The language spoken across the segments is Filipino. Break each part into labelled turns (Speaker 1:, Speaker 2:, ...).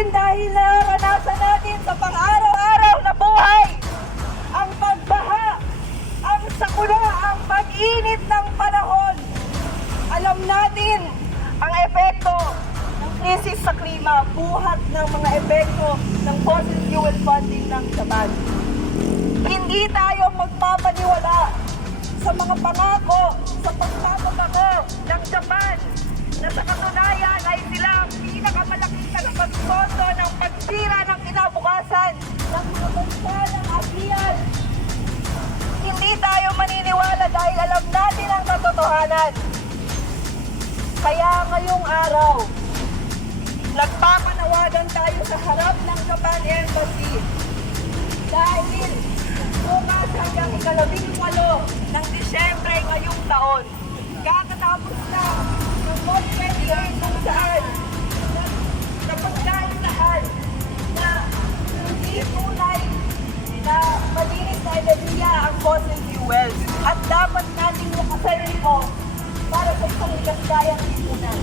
Speaker 1: natin dahil naranasan natin sa pang-araw-araw na buhay ang pagbaha, ang sakuna, ang pag-init ng panahon. Alam natin ang epekto ng krisis sa klima, buhat ng mga epekto ng fossil fuel funding ng Japan. Hindi tayo magpapaniwala sa mga pangako, tagapagpondo ng pagsira ng kinabukasan ng mga bansa ng ASEAN. Hindi tayo maniniwala dahil alam natin ang katotohanan. Kaya ngayong araw, nagpapanawagan tayo sa harap ng Japan Embassy Hallelujah ang boses ni Wells. At dapat natin nakasal ito para sa isang ikasayang lipunan.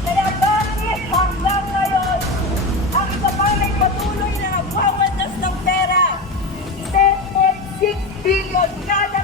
Speaker 1: Kaya bakit hanggang ngayon ang isa pang nagpatuloy na nagwawandas ng pera? 10.6 billion kada